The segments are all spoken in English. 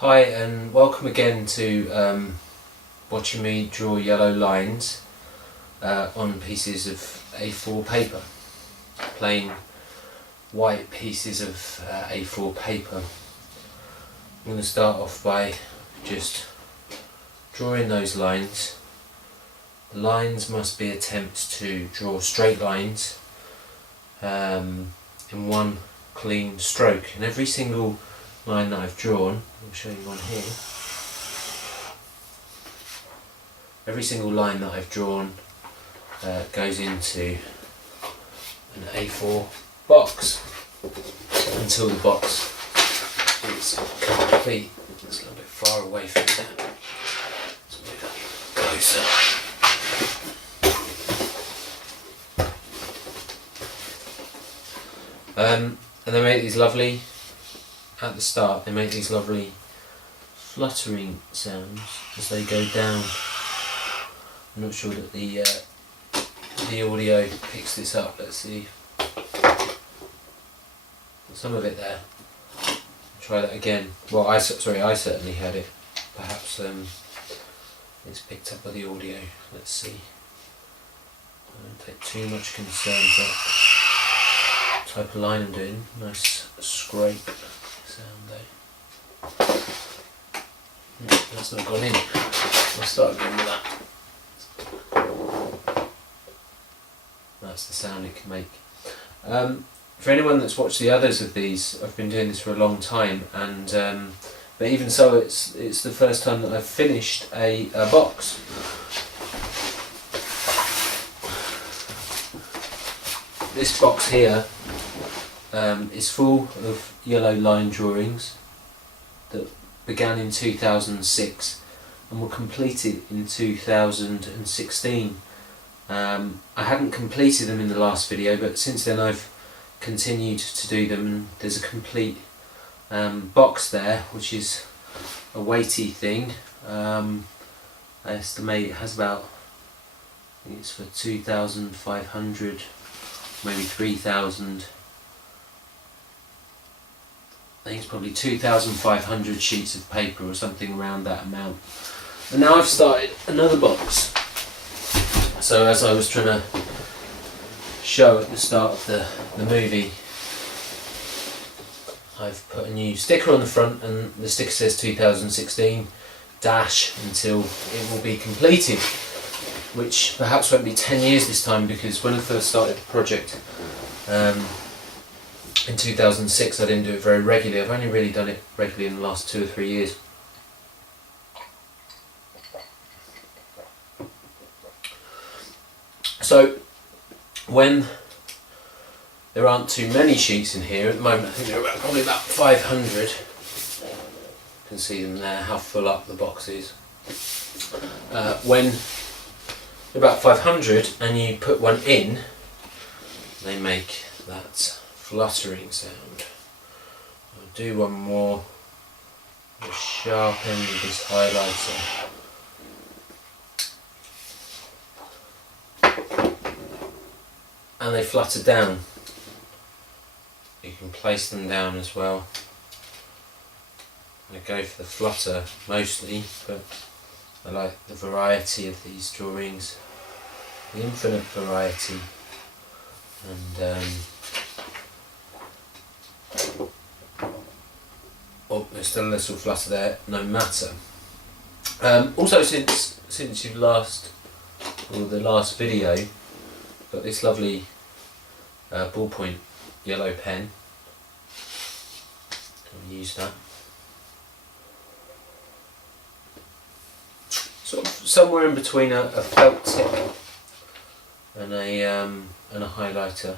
Hi and welcome again to watching me draw yellow lines on pieces of A4 paper, plain white pieces of A4 paper. I'm going to start off by just drawing those lines. The lines must be attempts to draw straight lines in one clean stroke, and every single line that I've drawn, I'll show you one here, every single line that I've drawn goes into an A4 box until the box is complete. It's a little bit far away from that. Let's move that closer. And they make these lovely, at the start, they make these lovely fluttering sounds as they go down. I'm not sure that the audio picks this up. Let's see. Some of it there. Try that again. Well, I certainly heard it. Perhaps it's picked up by the audio. Let's see. I don't take too much concern to that type of line I'm doing. Nice scrape sound though. That's not gone in. I'll start again with that. That's the sound it can make. For anyone that's watched the others of these, I've been doing this for a long time, and but even so, it's the first time that I've finished a box. This box here is full of yellow line drawings that began in 2006 and were completed in 2016. I hadn't completed them in the last video, but since then I've continued to do them, and there's a complete box there, which is a weighty thing. I estimate it has about, I think it's for 2,500, maybe 3,000. I think it's probably 2,500 sheets of paper or something around that amount. And now I've started another box. So as I was trying to show at the start of the movie, I've put a new sticker on the front, and the sticker says 2016 dash until it will be completed, which perhaps won't be 10 years this time, because when I first started the project in 2006 I didn't do it very regularly. I've only really done it regularly in the last 2 or 3 years. So when there aren't too many sheets in here at the moment, I think there are probably about 500. You can see them there, how full up the box is. When about 500 and you put one in, they make that fluttering sound. I'll do one more, the sharp end of this highlighter. And they flutter down. You can place them down as well. I go for the flutter mostly, but I like the variety of these drawings, the infinite variety, and oh, there's still a little flutter there, no matter. Also, since the last video, got this lovely ballpoint yellow pen. Can use that. Sort of somewhere in between a felt tip and a highlighter.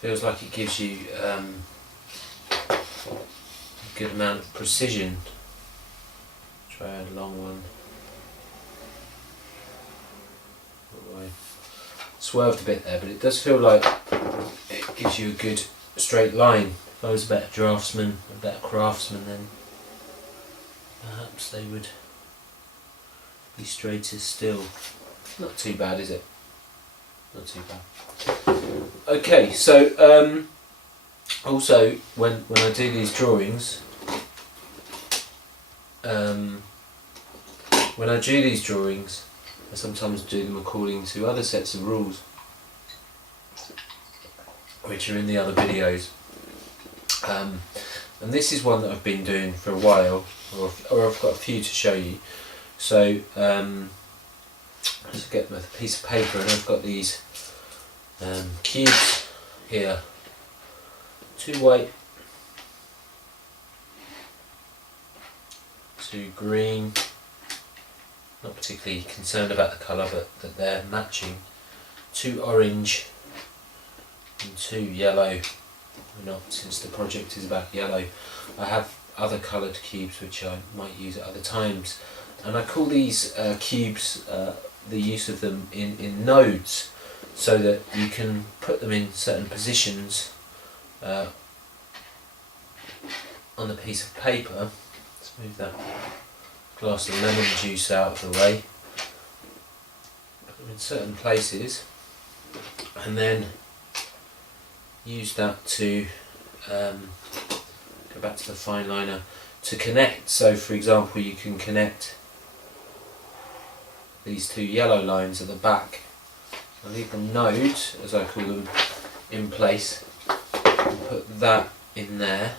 Feels like it gives you a good amount of precision. Try a long one. I swerved a bit there, but it does feel like it gives you a good straight line. If I was a better draftsman, a better craftsman, then perhaps they would be straighter still. Not too bad, is it? Not too bad. Okay, so Also, when I do these drawings, I sometimes do them according to other sets of rules, which are in the other videos. And this is one that I've been doing for a while, or I've got a few to show you. So let's get my piece of paper, and I've got these cubes here. 2 white, 2 green. Not particularly concerned about the colour, but that they're matching. 2 orange and 2 yellow. Not, since the project is about yellow. I have other coloured cubes which I might use at other times, and I call these cubes, the use of them in nodes, so that you can put them in certain positions on the piece of paper. Let's move that glass of lemon juice out of the way. Put them in certain places, and then use that to go back to the fine liner to connect. So for example, you can connect these 2 yellow lines at the back. I'll leave the nodes, as I call them, in place, and put that in there.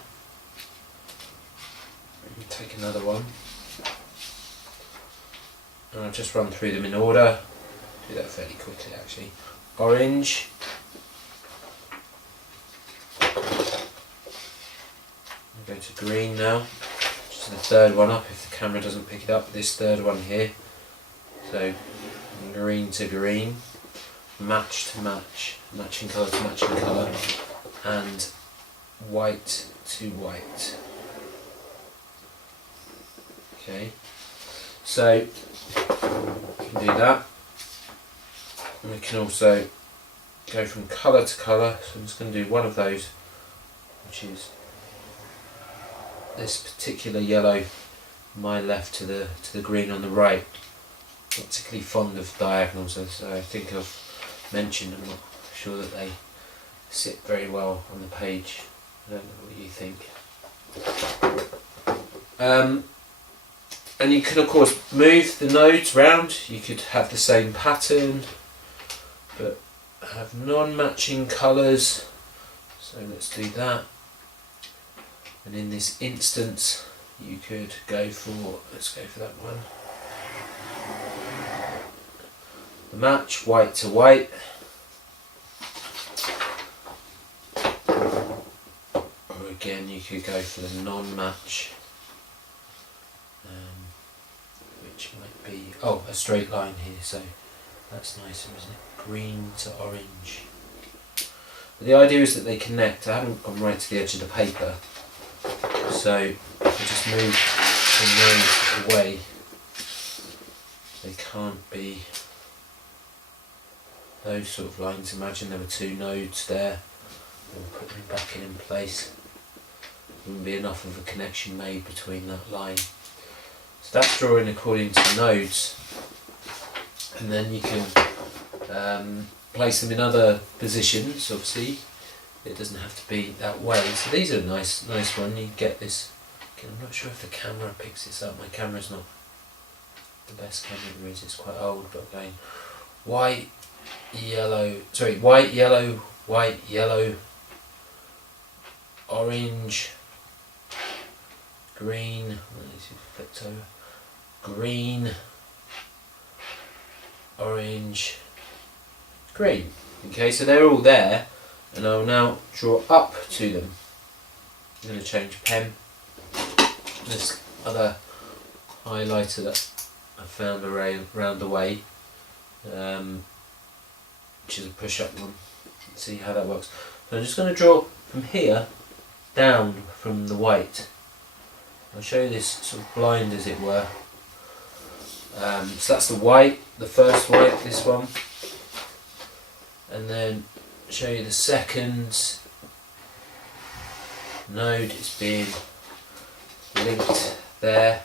Take another one, and I'll just run through them in order. Do that fairly quickly actually. Orange, go to green now, which is the 3rd one up if the camera doesn't pick it up, this 3rd one here. So green to green, match to match, matching colour to matching colour, and white to white. Okay, so we can do that, and we can also go from colour to colour. So I'm just going to do one of those, which is this particular yellow on my left to the green on the right. Not particularly fond of diagonals, as I think I've mentioned. I'm not sure that they sit very well on the page. I don't know what you think. And you could of course move the nodes round. You could have the same pattern but have non-matching colours. So let's do that. And in this instance you could go for, let's go for that one. The match, white to white. Or again you could go for the non-match, which might be, oh, a straight line here, so that's nicer, isn't it? Green to orange. But the idea is that they connect. I haven't gone right to the edge of the paper, so I just move the nodes away. They can't be those sort of lines. Imagine there were 2 nodes there, and put them back in place. There wouldn't be enough of a connection made between that line. So that's drawing according to the nodes, and then you can place them in other positions. Obviously it doesn't have to be that way. So these are a nice one. You get this. Again, I'm not sure if the camera picks this up. My camera's not the best camera there is. It's quite old, but again, white, yellow, white, yellow, orange, green. Let me see if it flips over. Green, orange, green. Okay, so they're all there, and I'll now draw up to them. I'm going to change pen. This other highlighter that I found around the way, which is a push-up one. Let's see how that works. So I'm just going to draw from here down from the white. I'll show you this sort of blind, as it were. So that's the white, the first white, this one, and then show you the second node is being linked there,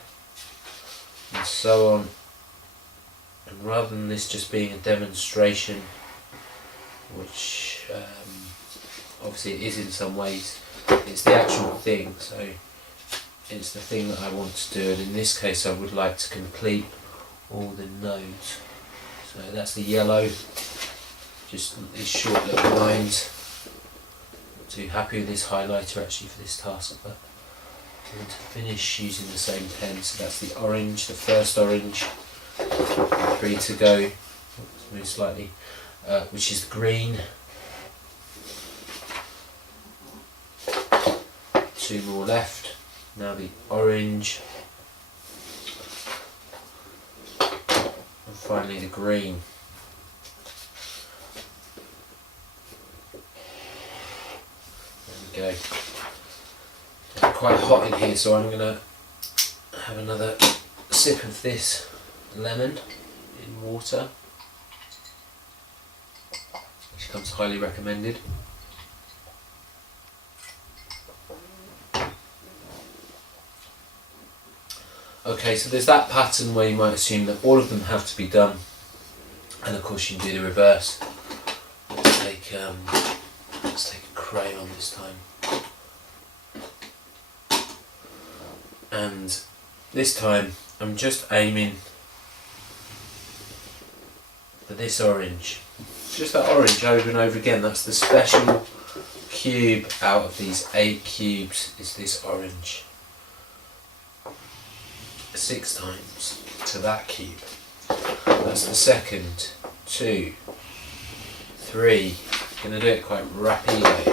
and so on. And rather than this just being a demonstration, which obviously it is in some ways. It's the actual thing, so it's the thing that I want to do, and in this case I would like to complete all the nodes. So that's the yellow, just these short little lines. Not too happy with this highlighter actually for this task, but I want to finish using the same pen. So that's the orange, the first orange, 3 to go. Let's move slightly, which is green. 2 more left. Now the orange, and finally the green. There we go. It's quite hot in here, so I'm going to have another sip of this lemon in water, which comes highly recommended. Okay, so there's that pattern where you might assume that all of them have to be done, and of course you can do the reverse. Let's take a crayon this time, and this time I'm just aiming for this orange, just that orange over and over again. That's the special cube out of these 8 cubes, is this orange. 6 times to that cube. That's the second. 2, 3. I'm going to do it quite rapidly.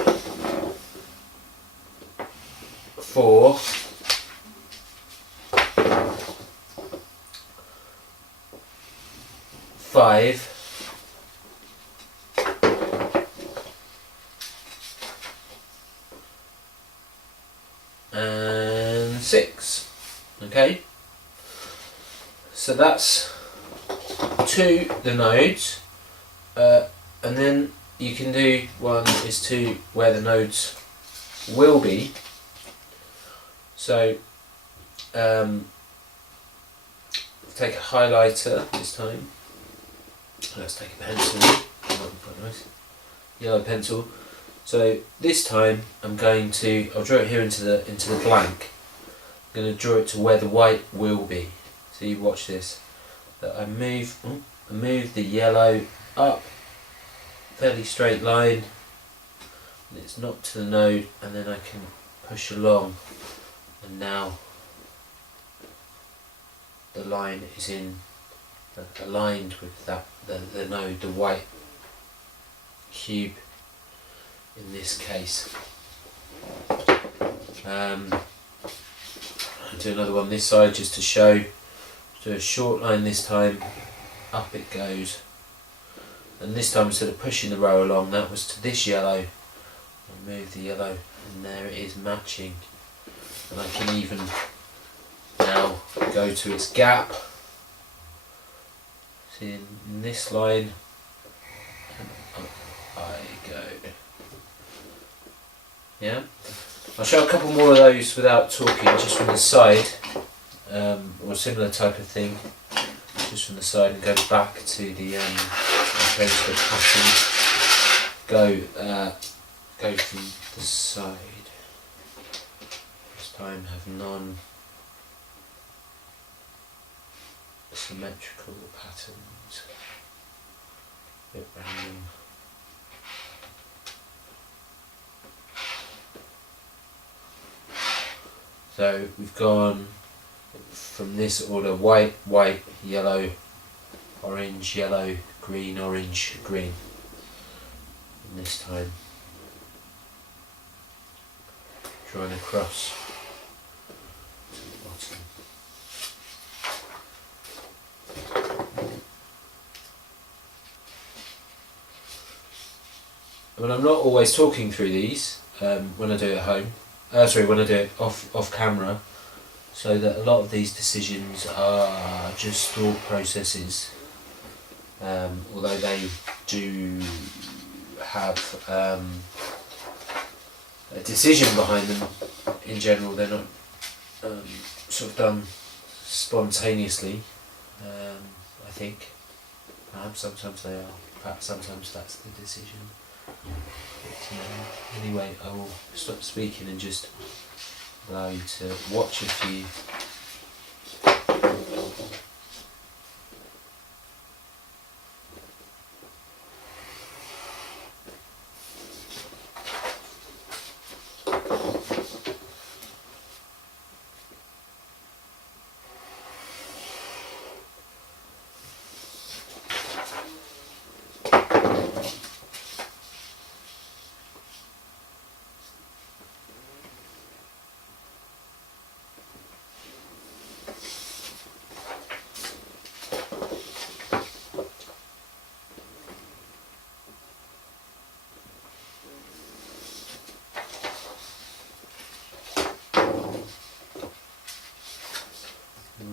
4. 5. And 6. Okay. So that's to the nodes, and then you can do one is to where the nodes will be. So take a highlighter this time. Let's take a pencil. That might be quite nice. Yellow pencil. So this time I'm going to, I'll draw it here into the blank. I'm going to draw it to where the white will be. So you watch this. That I move the yellow up, fairly straight line, and it's not to the node, and then I can push along, and now the line is aligned with the node, the white cube in this case. I'll do another one this side just to show. Do a short line this time, up it goes, and this time instead of pushing the row along, that was to this yellow. I'll move the yellow, and there it is matching, and I can even now go to its gap. See, in this line, and up I go. Yeah, I'll show a couple more of those without talking, just from the side. Or a similar type of thing, just from the side, and go back to the pattern. Go from the side. This time have non-symmetrical patterns. A bit random. So we've gone from this order: white, white, yellow, orange, yellow, green, orange, green. And this time, drawing across to the bottom. I mean, I'm not always talking through these when I do it at home. When I do it off camera. So that a lot of these decisions are just thought processes, although they do have a decision behind them. In general, they're not sort of done spontaneously. I think perhaps sometimes they are. Perhaps sometimes that's the decision. Anyway, I will stop speaking and just allow you to watch a few.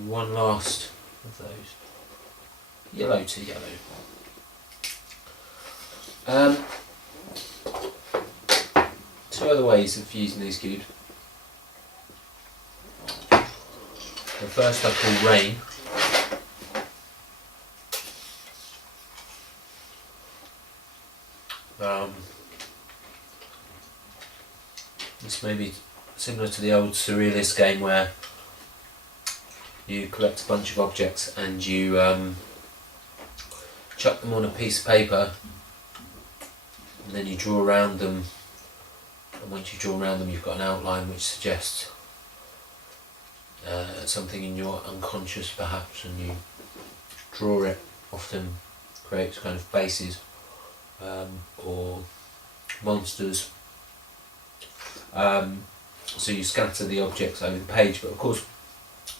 One last of those, yellow to yellow. Two other ways of using these cubes. The first I call rain. This may be similar to the old surrealist game where you collect a bunch of objects and you chuck them on a piece of paper, and then you draw around them, and once you draw around them you've got an outline which suggests something in your unconscious perhaps, and you draw it. Often creates kind of faces or monsters. So you scatter the objects over the page, but of course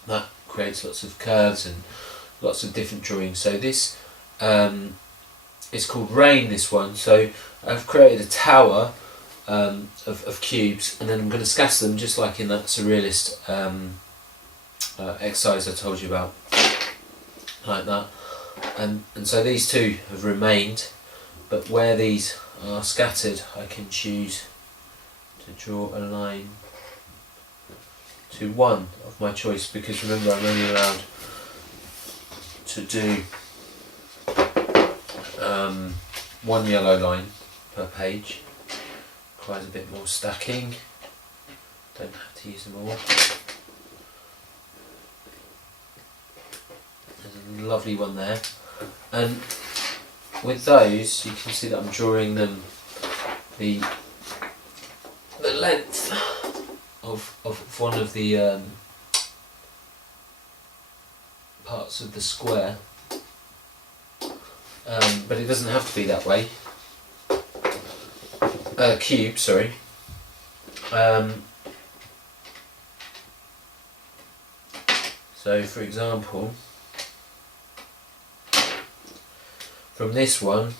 that creates lots of curves and lots of different drawings. So this is called rain, this one. So I've created a tower of cubes, and then I'm going to scatter them just like in that surrealist exercise I told you about, like that. And so these two have remained, but where these are scattered I can choose to draw a line to one of my choice, because remember I'm only allowed to do one yellow line per page. Requires a bit more stacking, don't have to use them all. There's a lovely one there, and with those you can see that I'm drawing them the length of one of the parts of the square, but it doesn't have to be that way. Cube, sorry. So for example, from this one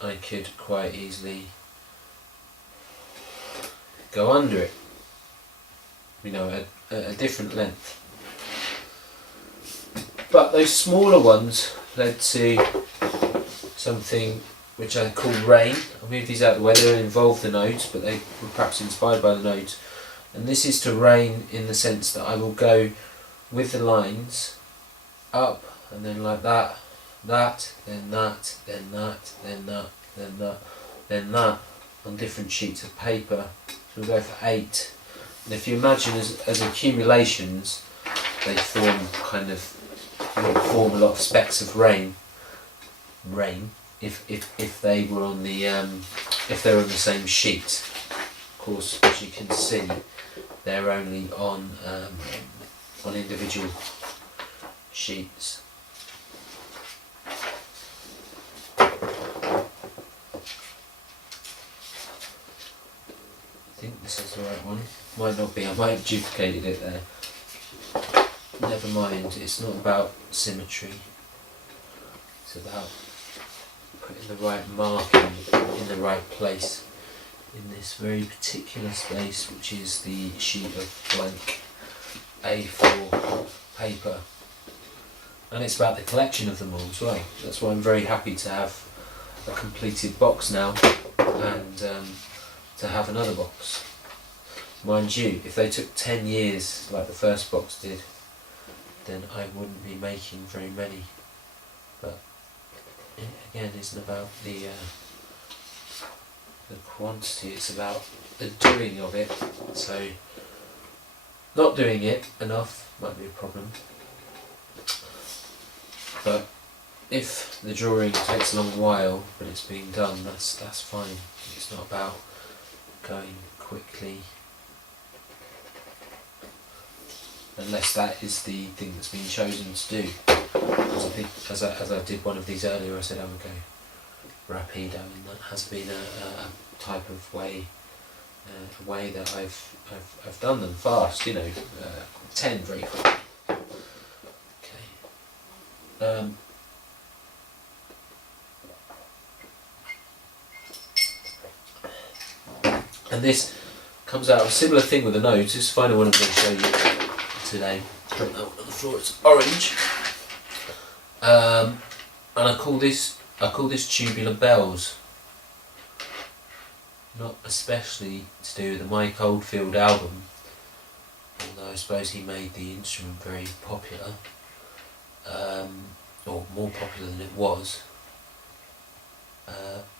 I could quite easily go under it, you know, a different length. But those smaller ones led to something which I call rain. I'll move these out of the way, they don't involve the nodes, but they were perhaps inspired by the nodes. And this is to rain in the sense that I will go with the lines up, and then like that, that, then that, then that, then that, then that, then that, on different sheets of paper. So we'll go for 8. And if you imagine as accumulations, they form kind of, form a lot of specks of rain. If they were on the if they're on the same sheet. Of course, as you can see, they're only on individual sheets. I think this is the right one. Might not be, I might have duplicated it there. Never mind, it's not about symmetry. It's about putting the right marking in the right place in this very particular space, which is the sheet of blank A4 paper. And it's about the collection of them all as well. That's why I'm very happy to have a completed box now, and to have another box. Mind you, if they took 10 years like the first box did, then I wouldn't be making very many. But it again isn't about the the quantity, it's about the doing of it. So not doing it enough might be a problem. But if the drawing takes a long while but it's being done, that's fine. It's not about going quickly, unless that is the thing that's been chosen to do. Because I think, as I did one of these earlier, I said I would go rapido, and that has been a type of way, a way that I've done them fast. 10 very quickly. Okay. And this comes out of a similar thing with the notes. This is the final one I'm going to show you today. Drop that one on the floor. It's orange, and I call this tubular bells. Not especially to do with the Mike Oldfield album, although I suppose he made the instrument very popular, or more popular than it was.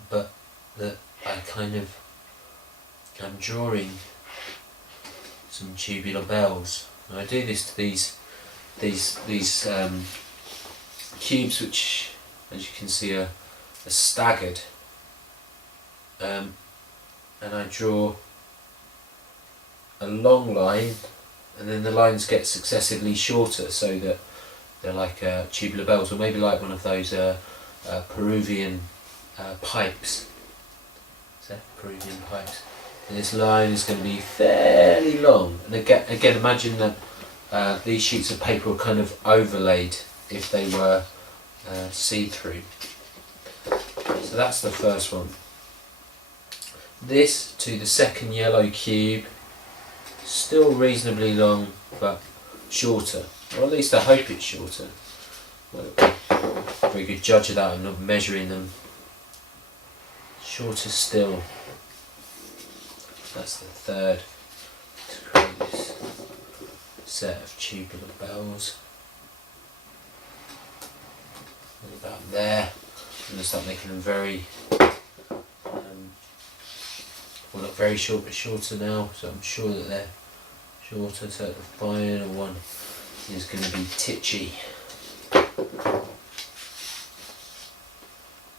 But that I'm drawing some tubular bells. And I do this to these cubes, which, as you can see, are staggered. And I draw a long line, and then the lines get successively shorter, so that they're like tubular bells, or maybe like one of those Peruvian pipes. Is that Peruvian pipes? And this line is going to be fairly long. And again, imagine that these sheets of paper are kind of overlaid if they were see-through. So that's the first one. This to the second yellow cube, still reasonably long, but shorter. Or at least I hope it's shorter. Not a very good judge of that. I'm not measuring them. Shorter still. That's the third, to create this set of tubular bells. And about there. I'm going to start making them very, well, not very short, but shorter now. So I'm sure that they're shorter. So the final one is going to be titchy.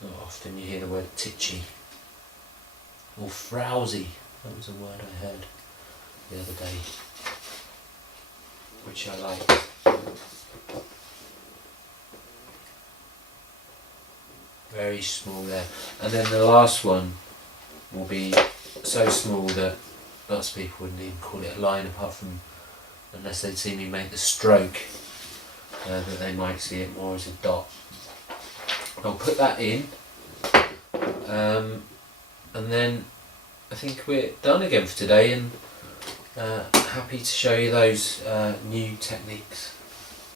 Not often you hear the word titchy. Or frowsy. That was a word I heard the other day, which I like. Very small there. And then the last one will be so small that lots of people wouldn't even call it a line, apart from, unless they'd see me make the stroke, that they might see it more as a dot. I'll put that in, and then I think we're done again for today, and happy to show you those new techniques.